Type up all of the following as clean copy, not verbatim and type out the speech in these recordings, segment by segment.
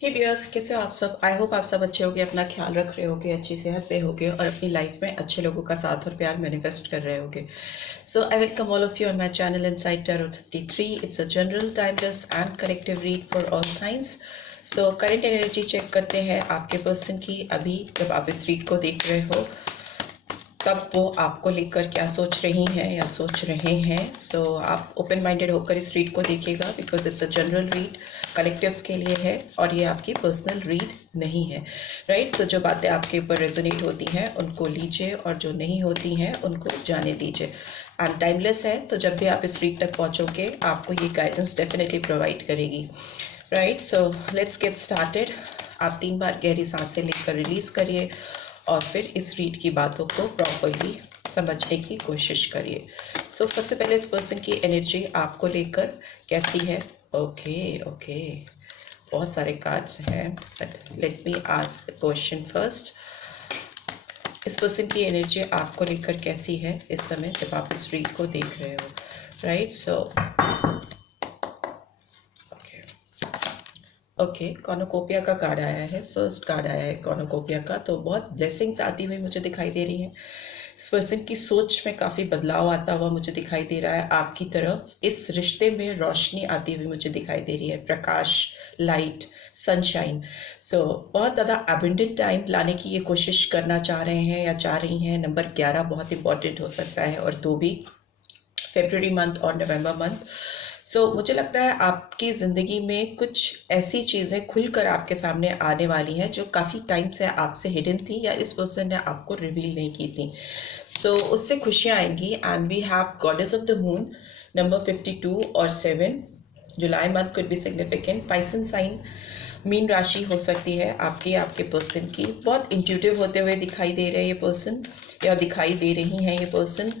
हे bears, कैसे हो आप सब। आई होप आप सब अच्छे होगे, अपना ख्याल रख रहे होगे, अच्छी सेहत पे होगे और अपनी लाइफ में अच्छे लोगों का साथ और प्यार मैनिफेस्ट कर रहे होगे। So I welcome all of you on my channel inside tarot 33। It's a general timeless and collective read for all signs. So current energy check करते हैं आपके पर्सन की। अभी जब आप इस रीड को देख रहे हो तब वो आपको लेकर क्या सोच रही हैं या सोच रहे हैं। सो आप ओपन माइंडेड होकर इस रीड को देखिएगा, because it's a general read, collectives के लिए है और ये आपकी पर्सनल रीड नहीं है। राइट। सो जो बातें आपके ऊपर रेजोनेट होती हैं उनको लीजिए और जो नहीं होती हैं उनको जाने दीजिए। एंड टाइमलेस है, तो जब भी आप इस रीड तक पहुंचोगे आपको ये गाइडेंस डेफिनेटली प्रोवाइड करेगी। Right. So let's get started. आप 3 बार गहरी सांसें लेकर रिलीज करिए और फिर इस रीड की बातों को प्रॉपरली समझने की कोशिश करिए। सो सबसे पहले इस पर्सन की एनर्जी आपको लेकर कैसी है। ओके ओके, बहुत सारे कार्ड्स हैं, but let me ask the question first. इस पर्सन की एनर्जी आपको लेकर कैसी है इस समय जब आप इस रीड को देख रहे हो। राइट। सो ओके, कॉर्नुकोपिया का कार्ड आया है, फर्स्ट कार्ड आया है कॉर्नुकोपिया का। तो बहुत ब्लेसिंग्स आती हुई मुझे दिखाई दे रही हैं। इस पर्सन की सोच में काफ़ी बदलाव आता हुआ मुझे दिखाई दे रहा है आपकी तरफ। इस रिश्ते में रोशनी आती हुई मुझे दिखाई दे रही है, प्रकाश, लाइट, सनशाइन। सो बहुत ज़्यादा एबंडेंट टाइम लाने की ये कोशिश करना चाह रहे हैं या चाह रही हैं। नंबर 11 बहुत इंपॉर्टेंट हो सकता है और 2 भी, फेब्रुअरी मंथ और नवंबर मंथ। सो मुझे लगता है आपकी ज़िंदगी में कुछ ऐसी चीज़ें खुलकर आपके सामने आने वाली हैं जो काफ़ी टाइम से आपसे हिडन थी या इस पर्सन ने आपको रिवील नहीं की थी। सो उससे खुशियाँ आएंगी। And we have goddess of the moon, number 52 और 7। July month could be significant. Pisces sign, मीन राशि हो सकती है आपकी, आपके पर्सन की। बहुत इंट्यूटिव होते हुए दिखाई दे रहे हैं ये पर्सन या दिखाई दे रही हैं ये पर्सन।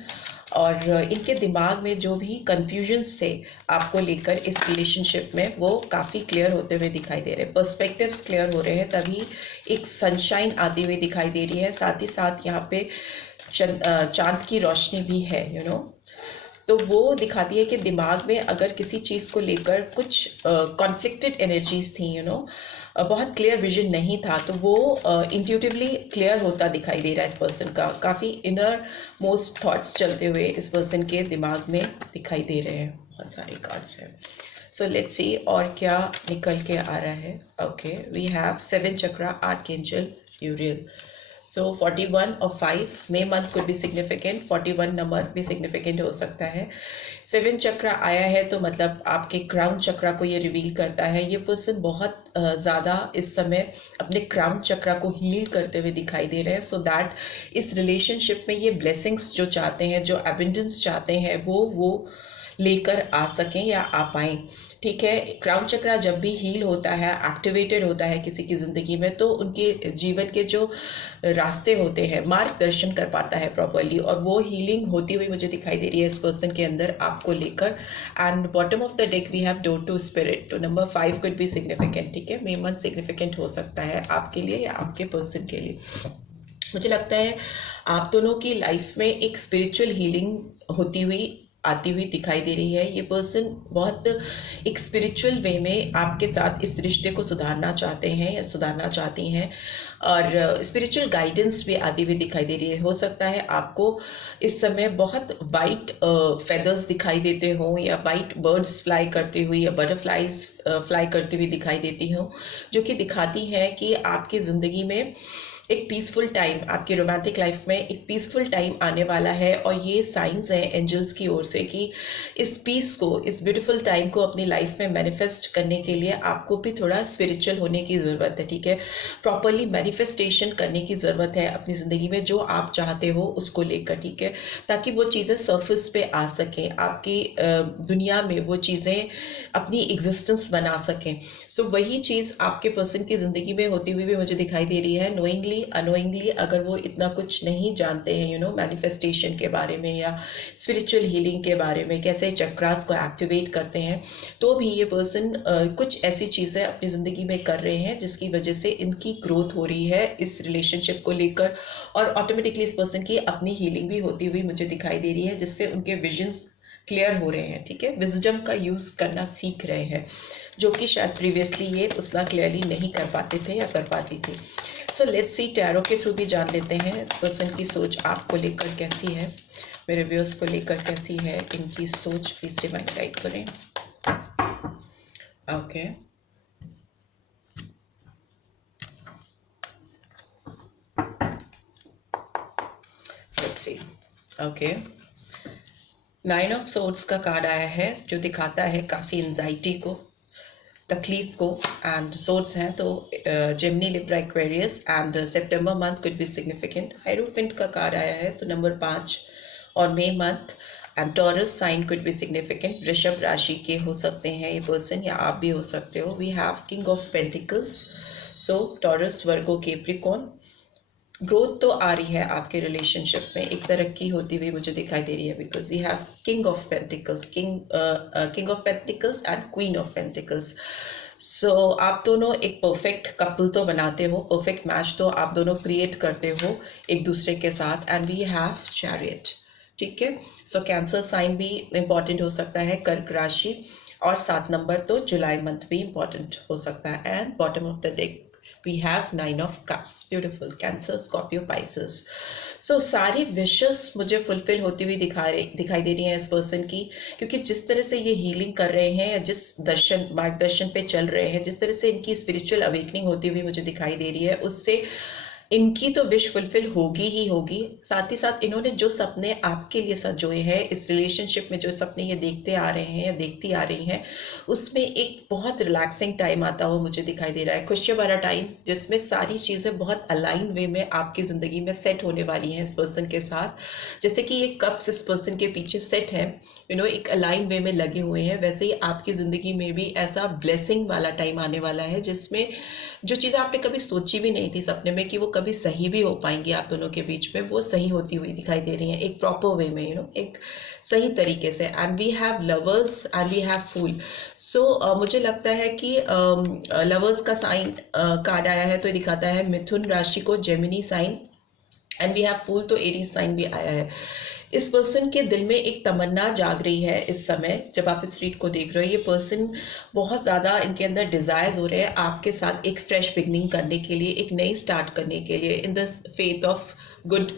और इनके दिमाग में जो भी कन्फ्यूजन्स थे आपको लेकर इस रिलेशनशिप में, वो काफ़ी क्लियर होते हुए दिखाई दे रहे हैं। पर्सपेक्टिव्स क्लियर हो रहे हैं, तभी एक सनशाइन आती हुई दिखाई दे रही है। साथ ही साथ यहाँ पे चांद की रोशनी भी है, तो वो दिखाती है कि दिमाग में अगर किसी चीज़ को लेकर कुछ कॉन्फ्लिक्टेड एनर्जीज थी, बहुत क्लियर विजन नहीं था, तो वो इंट्यूटिवली क्लियर होता दिखाई दे रहा है इस पर्सन का। काफ़ी इनर मोस्ट थॉट्स चलते हुए इस पर्सन के दिमाग में दिखाई दे रहे हैं। बहुत सारे कार्ड्स हैं। सो लेट्स सी और क्या निकल के आ रहा है। Okay, we have 7 chakra, archangel Uriel. So 41 और 5 May month could be significant. 41 number भी सिग्निफिकेंट हो सकता है। 7 चक्रा आया है तो मतलब आपके क्राउन चक्रा को ये रिवील करता है। ये पर्सन बहुत ज़्यादा इस समय अपने क्राउन चक्रा को हील करते हुए दिखाई दे रहे हैं, सो दैट इस रिलेशनशिप में ये ब्लेसिंग्स जो चाहते हैं, जो एबंडेंस चाहते हैं, वो लेकर आ सकें या आ पाएँ। ठीक है। क्राउन चक्रा जब भी हील होता है, एक्टिवेटेड होता है किसी की ज़िंदगी में, तो उनके जीवन के जो रास्ते होते हैं, मार्गदर्शन कर पाता है प्रॉपरली, और वो हीलिंग होती हुई मुझे दिखाई दे रही है इस पर्सन के अंदर आपको लेकर। And bottom of the deck we have door to spirit, तो नंबर 5 कुड बी सिग्निफिकेंट। ठीक है, मे मंथ सिग्निफिकेंट हो सकता है आपके लिए या आपके पर्सन के लिए। मुझे लगता है आप दोनों की लाइफ में एक स्पिरिचुअल हीलिंग होती हुई आती हुई दिखाई दे रही है। ये पर्सन बहुत एक स्पिरिचुअल वे में आपके साथ इस रिश्ते को सुधारना चाहते हैं या सुधारना चाहती हैं, और स्पिरिचुअल गाइडेंस भी आती हुई दिखाई दे रही है। हो सकता है आपको इस समय बहुत वाइट फेदर्स दिखाई देते हों या वाइट बर्ड्स फ्लाई करती हुई या बटरफ्लाइज फ्लाई करती हुई दिखाई देती हों, जो कि दिखाती हैं कि आपकी ज़िंदगी में एक पीसफुल टाइम, आपकी रोमांटिक लाइफ में एक पीसफुल टाइम आने वाला है। और ये साइंस हैं एंजल्स की ओर से कि इस पीस को, इस ब्यूटीफुल टाइम को अपनी लाइफ में मैनिफेस्ट करने के लिए आपको भी थोड़ा स्पिरिचुअल होने की ज़रूरत है। ठीक है, प्रॉपरली मैनिफेस्टेशन करने की ज़रूरत है अपनी ज़िंदगी में, जो आप चाहते हो उसको लेकर। ठीक है, ताकि वो चीज़ें सर्फेस पे आ सकें, आपकी दुनिया में वो चीज़ें अपनी एग्जिस्टेंस बना सकें। सो वही चीज़ आपके पर्सन की ज़िंदगी में होती हुई भी मुझे दिखाई दे रही है। नोइंगली अनोइंगली, अगर वो इतना कुछ नहीं जानते हैं मैनिफेस्टेशन के बारे में या स्पिरिचुअल हीलिंग के बारे में, कैसे चक्रास को एक्टिवेट करते हैं, तो भी ये पर्सन कुछ ऐसी चीज़ें अपनी ज़िंदगी में कर रहे हैं जिसकी वजह से इनकी ग्रोथ हो रही है इस रिलेशनशिप को लेकर, और ऑटोमेटिकली इस पर्सन की अपनी हीलिंग भी होती हुई मुझे दिखाई दे रही है, जिससे उनके विजन क्लियर हो रहे हैं, ठीक है, विजडम का यूज़ करना सीख रहे हैं, जो कि शायद प्रीवियसली ये उतना क्लियरली नहीं कर पाते थे या कर पाती थी। सो लेट्स सी, टैरो के थ्रू भी जान लेते हैं इस पर्सन की सोच आपको लेकर कैसी है, मेरे व्यूअर्स को लेकर कैसी है इनकी सोच, प्लीज डिवाइन गाइड करें। Okay, let's see. Okay, 9 of swords का कार्ड आया है जो दिखाता है काफ़ी एंजाइटी को, तकलीफ को, एंड सोर्ड्स हैं तो Gemini, Libra, Aquarius and September month could be significant. Hierophant का कार्ड आया है तो नंबर 5 और May month and Taurus sign could be significant. वृषभ राशि के हो सकते हैं ये पर्सन या आप भी हो सकते हो। We have king of pentacles, so Taurus, Virgo, Capricorn. Growth तो आ रही है आपके रिलेशनशिप में, एक तरक्की होती हुई मुझे दिखाई दे रही है, because we have king of pentacles, king of pentacles and queen of pentacles. So आप दोनों एक परफेक्ट कपल तो बनाते हो, परफेक्ट मैच तो आप दोनों क्रिएट करते हो एक दूसरे के साथ। एंड वी हैव चैरियट, ठीक है। सो कैंसर साइन भी इम्पॉर्टेंट हो सकता है, कर्क राशि, और 7 नंबर तो जुलाई मंथ भी इम्पॉर्टेंट हो सकता है। And bottom of the deck we have 9 of cups, beautiful, Cancer, Scorpio, Pisces. So सारी विशेस मुझे फुलफिल होती हुई दिखाई दे रही हैं इस पर्सन की, क्योंकि जिस तरह से ये हीलिंग कर रहे हैं या जिस मार्गदर्शन पे चल रहे हैं, जिस तरह से इनकी स्पिरिचुअल अवेकनिंग होती हुई मुझे दिखाई दे रही है, उससे इनकी तो विश फुलफिल होगी ही होगी। साथ ही साथ इन्होंने जो सपने आपके लिए संजोए हैं, इस रिलेशनशिप में जो सपने ये देखते आ रहे हैं या देखती आ रही हैं, उसमें एक बहुत रिलैक्सिंग टाइम आता हुआ मुझे दिखाई दे रहा है, खुशियों भरा टाइम, जिसमें सारी चीज़ें बहुत अलाइन वे में आपकी ज़िंदगी में सेट होने वाली हैं इस पर्सन के साथ। जैसे कि ये कप्स इस पर्सन के पीछे सेट है, एक अलाइन वे में लगे हुए हैं, वैसे ही आपकी ज़िंदगी में भी ऐसा ब्लेसिंग वाला टाइम आने वाला है, जिसमें जो चीज़ें आपने कभी सोची भी नहीं थी सपने में कि वो कभी सही भी हो पाएंगी आप दोनों के बीच में, वो सही होती हुई दिखाई दे रही हैं एक प्रॉपर वे में, एक सही तरीके से। And we have lovers and we have fool. So मुझे लगता है कि लवर्स का साइन कार्ड आया है तो ये दिखाता है मिथुन राशि को, Gemini sign, and we have fool तो एरीज साइन भी आया है। इस पर्सन के दिल में एक तमन्ना जाग रही है इस समय, जब आप इस रीड को देख रहे हो। ये पर्सन बहुत ज़्यादा, इनके अंदर डिज़ायर्स हो रहे हैं आपके साथ एक फ्रेश बिगनिंग करने के लिए, एक नई स्टार्ट करने के लिए, in the faith of good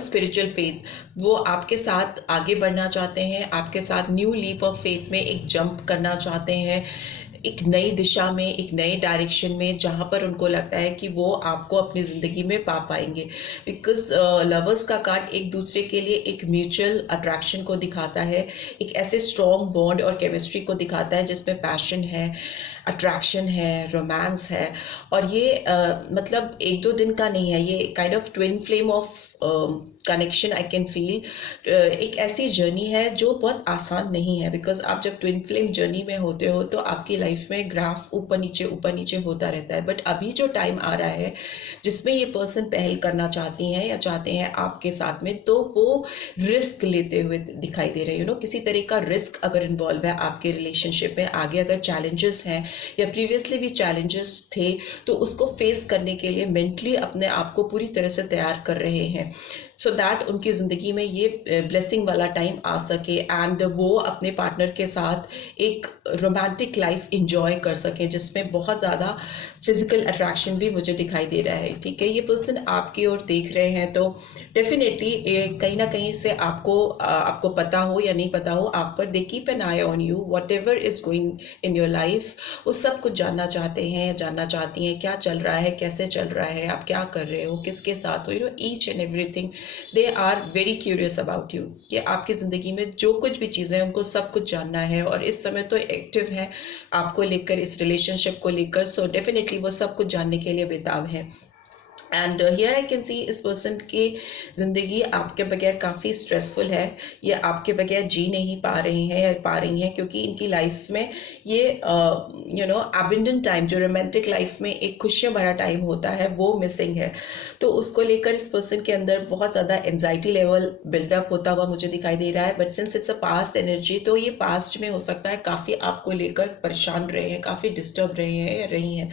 spiritual faith. वो आपके साथ आगे बढ़ना चाहते हैं, आपके साथ न्यू लीप ऑफ फेथ में एक जंप करना चाहते हैं, एक नई दिशा में, एक नए डायरेक्शन में, जहाँ पर उनको लगता है कि वो आपको अपनी ज़िंदगी में पा पाएंगे। बिकॉज लवर्स का कार्ड एक दूसरे के लिए एक म्यूचुअल अट्रैक्शन को दिखाता है, एक ऐसे स्ट्रॉन्ग बॉन्ड और केमिस्ट्री को दिखाता है जिसमें पैशन है, अट्रैक्शन है, रोमांस है। और ये मतलब 1-2 दिन का नहीं है, ये kind of twin flame of connection I can feel. एक ऐसी जर्नी है जो बहुत आसान नहीं है, बिकॉज आप जब ट्विन फ्लेम जर्नी में होते हो तो आपकी लाइफ में ग्राफ ऊपर नीचे होता रहता है। बट अभी जो टाइम आ रहा है जिसमें ये पर्सन पहल करना चाहती हैं या चाहते हैं आपके साथ में, तो वो रिस्क लेते हुए दिखाई दे रहे हैं। किसी तरह का रिस्क अगर इन्वॉल्व है आपके रिलेशनशिप में, आगे अगर चैलेंजेस हैं या प्रीवियसली भी चैलेंजेस थे, तो उसको फेस करने के लिए मेंटली अपने आप को पूरी तरह से तैयार कर रहे हैं, सो दैट उनकी ज़िंदगी में ये ब्लेसिंग वाला टाइम आ सके एंड वो अपने पार्टनर के साथ एक रोमांटिक लाइफ इंजॉय कर सके, जिसमें बहुत ज़्यादा फिजिकल अट्रैक्शन भी मुझे दिखाई दे रहा है। ठीक है, ये पर्सन आपकी ओर देख रहे हैं तो डेफिनेटली कहीं ना कहीं से आपको पता हो या नहीं पता हो, आप पर they keep an I on you, what ever is going in your life, वो सब कुछ जानना चाहते हैं, जानना चाहती हैं क्या चल रहा है, कैसे चल रहा है, आप क्या कर रहे हो, किसके साथ हो, each and everything they are very curious about you, कि आपकी ज़िंदगी में जो कुछ भी चीज़ें हैं उनको सब कुछ जानना है। और इस समय तो एक्टिव है आपको लेकर, इस रिलेशनशिप को लेकर, सो डेफिनेटली वो सब कुछ जानने के लिए बेताब है। And here I can see इस पर्सन की ज़िंदगी आपके बगैर काफ़ी स्ट्रेसफुल है, ये आपके बगैर जी नहीं पा रहे हैं या पा रही हैं, क्योंकि इनकी लाइफ में ये एबंडेंट टाइम, जो रोमांटिक लाइफ में एक खुशियाँ भरा टाइम होता है, वो मिसिंग है। तो उसको लेकर इस पर्सन के अंदर बहुत ज़्यादा एंजाइटी लेवल बिल्डअप होता हुआ मुझे दिखाई दे रहा है। But since it's a past energy, तो ये पास्ट में हो सकता है काफ़ी आपको लेकर परेशान रहे हैं, काफ़ी डिस्टर्ब रहे हैं या रही हैं।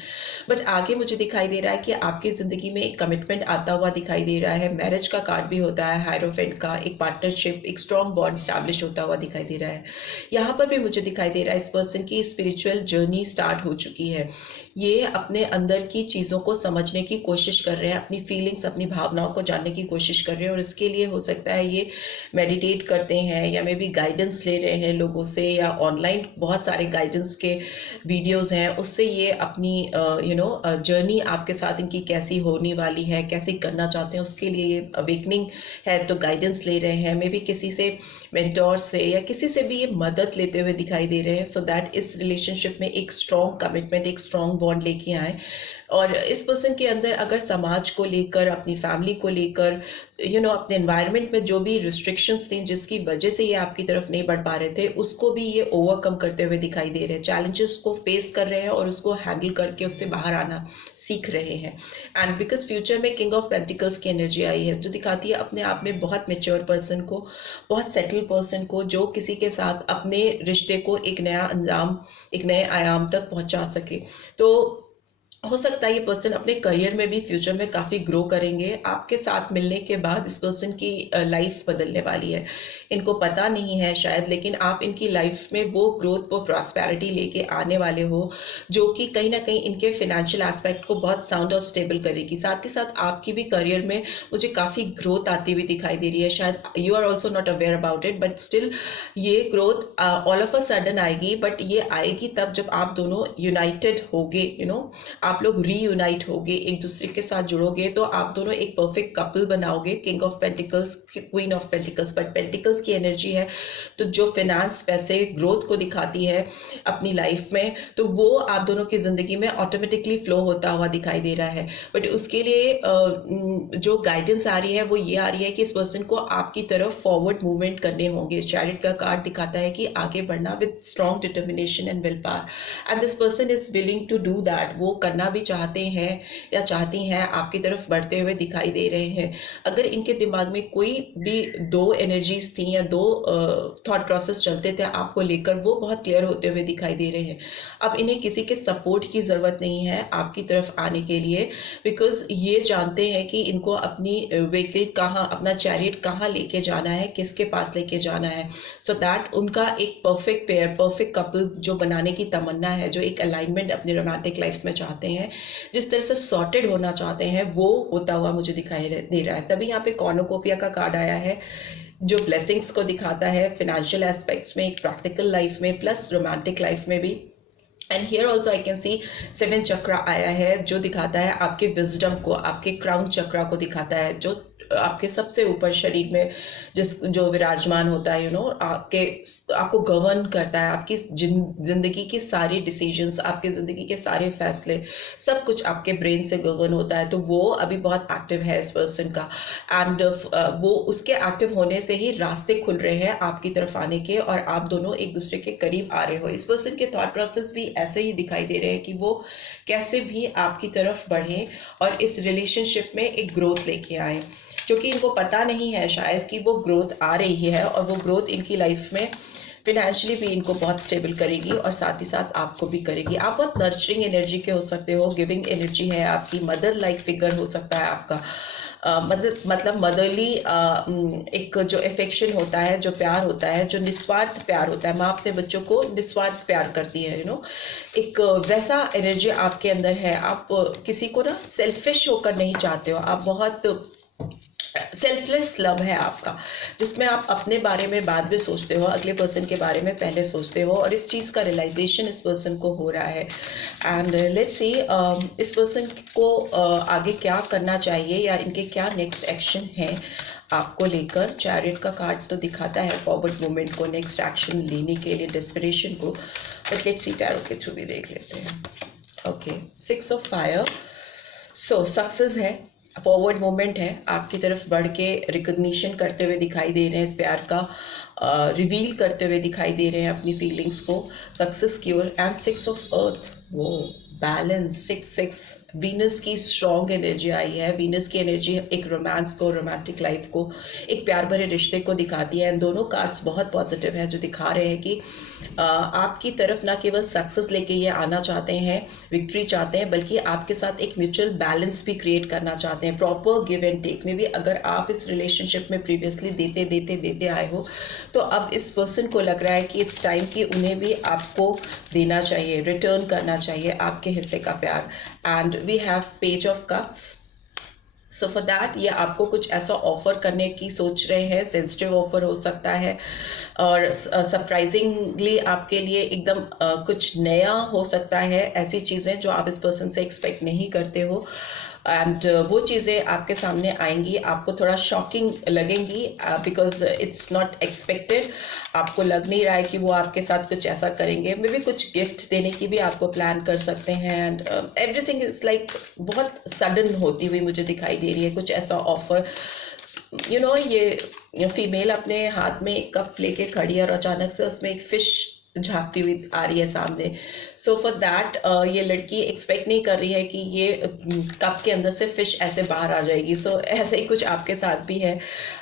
बट आगे मुझे दिखाई दे रहा है कि आपकी ज़िंदगी में एक कमिटमेंट आता हुआ दिखाई दे रहा है, मैरिज का कार्ड भी होता है, हायरोफेंट का एक पार्टनरशिप, एक स्ट्रॉन्ग बॉन्ड स्टैब्लिश होता हुआ दिखाई दे रहा है। यहाँ पर भी मुझे दिखाई दे रहा है इस पर्सन की स्पिरिचुअल जर्नी स्टार्ट हो चुकी है। ये अपने अंदर की चीज़ों को समझने की कोशिश कर रहे हैं, अपनी फीलिंग्स, अपनी भावनाओं को जानने की कोशिश कर रहे हैं, और इसके लिए हो सकता है ये मेडिटेट करते हैं या मे बी गाइडेंस ले रहे हैं लोगों से, या ऑनलाइन बहुत सारे गाइडेंस के वीडियोस हैं, उससे ये अपनी जर्नी आपके साथ इनकी कैसी होने वाली है, कैसे करना चाहते हैं, उसके लिए ये अवेकनिंग है तो गाइडेंस ले रहे हैं, मे बी किसी से, मेंटोर से या किसी से भी ये मदद लेते हुए दिखाई दे रहे हैं, सो दैट इस रिलेशनशिप में एक स्ट्रॉन्ग कमिटमेंट, एक स्ट्रॉन्ग बॉन्ड लेके आए। और इस पर्सन के अंदर अगर समाज को लेकर, अपनी फैमिली को लेकर, अपने एनवायरनमेंट में जो भी रिस्ट्रिक्शंस थी जिसकी वजह से ये आपकी तरफ नहीं बढ़ पा रहे थे, उसको भी ये ओवरकम करते हुए दिखाई दे रहे हैं, चैलेंजेस को फेस कर रहे हैं और उसको हैंडल करके उससे बाहर आना सीख रहे हैं। एंड बिकॉज फ्यूचर में किंग ऑफ पेंटिकल्स की एनर्जी आई है, जो दिखाती है अपने आप में बहुत मेच्योर पर्सन को, बहुत सेटल पर्सन को, जो किसी के साथ अपने रिश्ते को एक नया अंजाम, एक नए आयाम तक पहुंचा सके। तो हो सकता है ये पर्सन अपने करियर में भी फ्यूचर में काफ़ी ग्रो करेंगे। आपके साथ मिलने के बाद इस पर्सन की लाइफ बदलने वाली है, इनको पता नहीं है शायद, लेकिन आप इनकी लाइफ में वो ग्रोथ, वो प्रॉस्पेरिटी लेके आने वाले हो, जो कि कहीं ना कहीं इनके फाइनेंशियल एस्पेक्ट को बहुत साउंड और स्टेबल करेगी। साथ ही साथ आपकी भी करियर में मुझे काफ़ी ग्रोथ आती हुई दिखाई दे रही है। शायद you are also not aware about it, but still ये growth all of a sudden आएगी, बट ये आएगी तब जब आप दोनों यूनाइटेड होगे, आप लोग रीयूनाइट होगे, एक दूसरे के साथ जुड़ोगे, तो आप दोनों एक परफेक्ट कपल बनाओगे। King of pentacles, queen of pentacles, but pentacles की एनर्जी है, तो जो फाइनेंस, पैसे, ग्रोथ को दिखाती है अपनी लाइफ में, तो वो आप दोनों की जिंदगी में ऑटोमेटिकली फ्लो होता हुआ दिखाई दे रहा है। बट उसके लिए जो गाइडेंस आ रही है वो ये आ रही है कि इस पर्सन को आपकी तरफ फॉरवर्ड मूवमेंट करने होंगे। चैरिट का कार्ड दिखाता है कि आगे बढ़ना with strong determination and will power, and this person is willing to do that. वो करना भी चाहते हैं या चाहती हैं, आपकी तरफ बढ़ते हुए दिखाई दे रहे हैं। अगर इनके दिमाग में कोई भी दो एनर्जीज थी या दो थॉट प्रोसेस चलते थे आपको लेकर, वो बहुत क्लियर होते हुए दिखाई दे रहे हैं। अब इन्हें किसी के सपोर्ट की ज़रूरत नहीं है आपकी तरफ आने के लिए, बिकॉज ये जानते हैं कि इनको अपनी व्हीकल कहाँ, अपना चैरियट कहाँ लेके जाना है, किसके पास लेके जाना है, सो दैट उनका एक परफेक्ट पेयर, परफेक्ट कपल जो बनाने की तमन्ना है, जो एक अलाइनमेंट अपनी रोमांटिक लाइफ में चाहते हैं, जिस तरह से सॉर्टेड होना चाहते हैं, वो होता हुआ मुझे दिखाई दे रहा है। तभी यहाँ पे कॉर्नुकोपिया का कार्ड आया है, जो ब्लेसिंग्स को दिखाता है फाइनेंशियल एस्पेक्ट्स में, एक प्रैक्टिकल लाइफ में, प्लस रोमांटिक लाइफ में भी। And here also I can see 7 चक्रा आया है, जो दिखाता है आपके विजडम को, आपके क्राउन चक्रा को दिखाता है, जो आपके सबसे ऊपर शरीर में जो विराजमान होता है, आपको गवर्न करता है, आपकी जिंदगी की सारी डिसीजंस, आपकी जिंदगी के सारे फैसले, सब कुछ आपके ब्रेन से गवर्न होता है। तो वो अभी बहुत एक्टिव है इस पर्सन का, एंड वो उसके एक्टिव होने से ही रास्ते खुल रहे हैं आपकी तरफ आने के, और आप दोनों एक दूसरे के करीब आ रहे हो। इस पर्सन के थॉट प्रोसेस भी ऐसे ही दिखाई दे रहे हैं कि वो कैसे भी आपकी तरफ बढ़े और इस रिलेशनशिप में एक ग्रोथ लेके आए, क्योंकि इनको पता नहीं है शायद कि वो ग्रोथ आ रही है, और वो ग्रोथ इनकी लाइफ में फिनेंशियली भी इनको बहुत स्टेबल करेगी और साथ ही साथ आपको भी करेगी। आप बहुत नर्चरिंग एनर्जी के हो सकते हो, गिविंग एनर्जी है आपकी, मदर लाइक फिगर हो सकता है आपका, मतलब मदरली एक जो अफेक्शन होता है, जो प्यार होता है, जो निस्वार्थ प्यार होता है, माँ अपने बच्चों को निस्वार्थ प्यार करती है, एक वैसा एनर्जी आपके अंदर है। आप किसी को ना सेल्फिश होकर नहीं चाहते हो, आप बहुत सेल्फलेस लव है आपका, जिसमें आप अपने बारे में बाद में सोचते हो, अगले पर्सन के बारे में पहले सोचते हो, और इस चीज़ का रियलाइजेशन इस पर्सन को हो रहा है। एंड लेट्स सी इस पर्सन को आगे क्या करना चाहिए, या इनके क्या नेक्स्ट एक्शन है आपको लेकर। चैरियट का कार्ड तो दिखाता है फॉरवर्ड मूवमेंट को, नेक्स्ट एक्शन लेने के लिए, डेस्परेशन को, बट लेट्स सी टैरो के थ्रू भी देख लेते हैं। Okay, 6 of fire, so success है, फॉरवर्ड मूवमेंट है, आपकी तरफ बढ़ के रिकग्निशन करते हुए दिखाई दे रहे हैं, इस प्यार का रिवील करते हुए दिखाई दे रहे हैं अपनी फीलिंग्स को, सक्सेस की ओर। एंड 6 ऑफ अर्थ, वो बैलेंस, 6 वीनस की स्ट्रॉन्ग एनर्जी आई है। वीनस की एनर्जी एक रोमांस को, रोमांटिक लाइफ को, एक प्यार भरे रिश्ते को दिखाती है। दोनों कार्ड्स बहुत पॉजिटिव हैं, जो दिखा रहे हैं कि आपकी तरफ ना केवल सक्सेस लेके ये आना चाहते हैं, विक्ट्री चाहते हैं, बल्कि आपके साथ एक म्यूचुअल बैलेंस भी क्रिएट करना चाहते हैं, प्रॉपर गिव एंड टेक में भी। अगर आप इस रिलेशनशिप में प्रीवियसली देते आए हो, तो अब इस पर्सन को लग रहा है कि इट्स टाइम कि उन्हें भी आपको देना चाहिए, रिटर्न करना चाहिए आपके हिस्से का प्यार। And we have page of cups. So for that ये आपको कुछ ऐसा ऑफर करने की सोच रहे हैं, सेंसिटिव ऑफर हो सकता है, और सरप्राइजिंगली आपके लिए एकदम कुछ नया हो सकता है। ऐसी चीज़ें जो आप इस पर्सन से एक्सपेक्ट नहीं करते हो, एंड वो चीज़ें आपके सामने आएंगी, आपको थोड़ा शॉकिंग लगेंगी, बिकॉज इट्स नॉट एक्सपेक्टेड। आपको लग नहीं रहा है कि वो आपके साथ कुछ ऐसा करेंगे। मे बी कुछ गिफ्ट देने की भी आपको प्लान कर सकते हैं, एंड एवरीथिंग इज लाइक बहुत सडन होती हुई मुझे दिखाई दे रही है, कुछ ऐसा ऑफर। यू नो, ये फीमेल अपने हाथ में एक कप लेके खड़ी है और अचानक से उसमें एक फिश झांकती हुई आ रही है सामने। सो फॉर दैट ये लड़की एक्सपेक्ट नहीं कर रही है कि ये कप के अंदर से फिश ऐसे बाहर आ जाएगी। सो ऐसे ही कुछ आपके साथ भी है।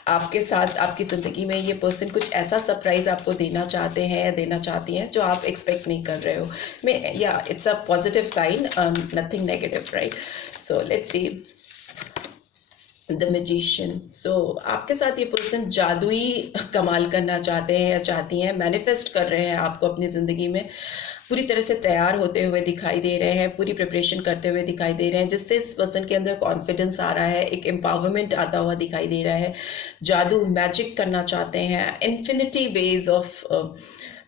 आपके साथ आपकी ज़िंदगी में ये पर्सन कुछ ऐसा सरप्राइज आपको देना चाहते हैं या देना चाहती हैं जो आप एक्सपेक्ट नहीं कर रहे हो। या it's a positive sign, nothing negative, right? So let's see the magician. So आपके साथ ये पर्सन जादुई कमाल करना चाहते हैं या चाहती हैं, मैनिफेस्ट कर रहे हैं आपको अपनी ज़िंदगी में, पूरी तरह से तैयार होते हुए दिखाई दे रहे हैं, पूरी प्रिपरेशन करते हुए दिखाई दे रहे हैं, जिससे इस पर्सन के अंदर कॉन्फिडेंस आ रहा है, एक एम्पावरमेंट आता हुआ दिखाई दे रहा है। जादू, मैजिक करना चाहते हैं, infinity ways of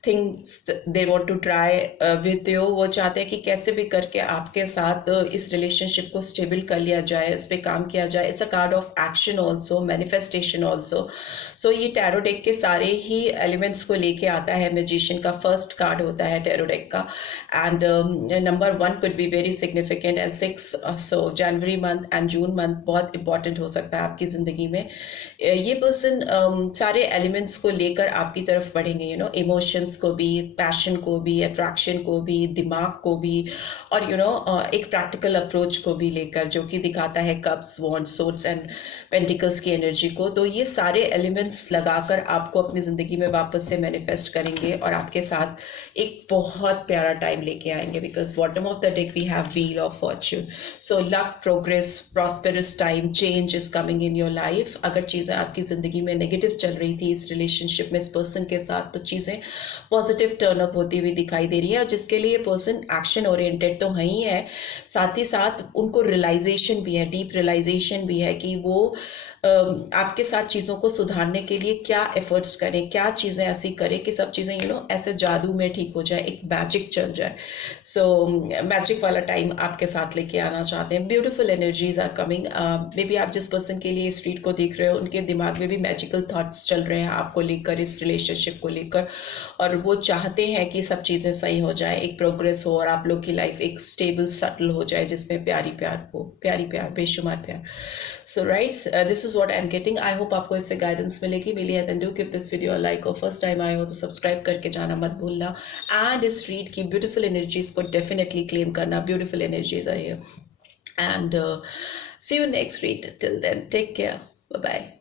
things they want to try with you. वो चाहते हैं कि कैसे भी करके आपके साथ इस रिलेशनशिप को स्टेबल कर लिया जाए, उस पर काम किया जाए। It's a card of action also, manifestation also. So ये टैरो डेक के सारे ही एलिमेंट्स को लेके आता है। मैजिशियन का फर्स्ट कार्ड होता है टैरो डेक का, and number 1 could be very significant, and 6 so January month and June month बहुत इंपॉर्टेंट हो सकता है आपकी ज़िंदगी में। ये पर्सन सारे एलिमेंट्स को लेकर आपकी तरफ बढ़ेंगे, यू नो, इमोशंस को भी, पैशन को भी, अट्रैक्शन को भी, दिमाग को भी, और यू नो एक प्रैक्टिकल अप्रोच को भी लेकर, जो कि दिखाता है cups, wands, swords and pentacles की एनर्जी को। तो ये सारे एलिमेंट्स लगाकर आपको अपनी ज़िंदगी में वापस से मैनिफेस्ट करेंगे और आपके साथ एक बहुत प्यारा टाइम लेके आएंगे, because bottom of the deck we have wheel of fortune. So luck, progress, prosperous time, change is coming in your life. अगर चीज़ें आपकी ज़िंदगी में नेगेटिव चल रही थी इस रिलेशनशिप में, इस पर्सन के साथ, तो चीज़ें पॉजिटिव टर्नअप होती हुई दिखाई दे रही है, और जिसके लिए पर्सन एक्शन ओरिएंटेड तो है ही है, साथ ही साथ उनको रियलाइजेशन भी है, डीप रियलाइजेशन भी है कि वो आपके साथ चीज़ों को सुधारने के लिए क्या एफर्ट्स करें, क्या चीज़ें ऐसी करें कि सब चीज़ें यू नो ऐसे जादू में ठीक हो जाए, एक मैजिक चल जाए। सो मैजिक वाला टाइम आपके साथ लेके आना चाहते हैं। Beautiful energies are coming. Maybe आप जिस पर्सन के लिए स्ट्रीट को देख रहे हो, उनके दिमाग में भी मैजिकल थॉट्स चल रहे हैं आपको लेकर, इस रिलेशनशिप को लेकर, और वो चाहते हैं कि सब चीज़ें सही हो जाए, एक प्रोग्रेस हो, और आप लोग की लाइफ एक स्टेबल सेटल हो जाए, जिसमें प्यारी प्यार हो, प्यारी प्यार, बेशुमार प्यार। So right, this is what I am getting. I hope आपको इससे गाइडेंस मिलेगी। मिली है then do give this video a like, और फर्स्ट टाइम आए हो तो सब्सक्राइब करके जाना मत भूलना, एंड इस रीड की ब्यूटीफुल एनर्जीज को डेफिनेटली क्लेम करना। ब्यूटीफुल एनर्जीज आई है, and see you next read. Till then take care, bye bye.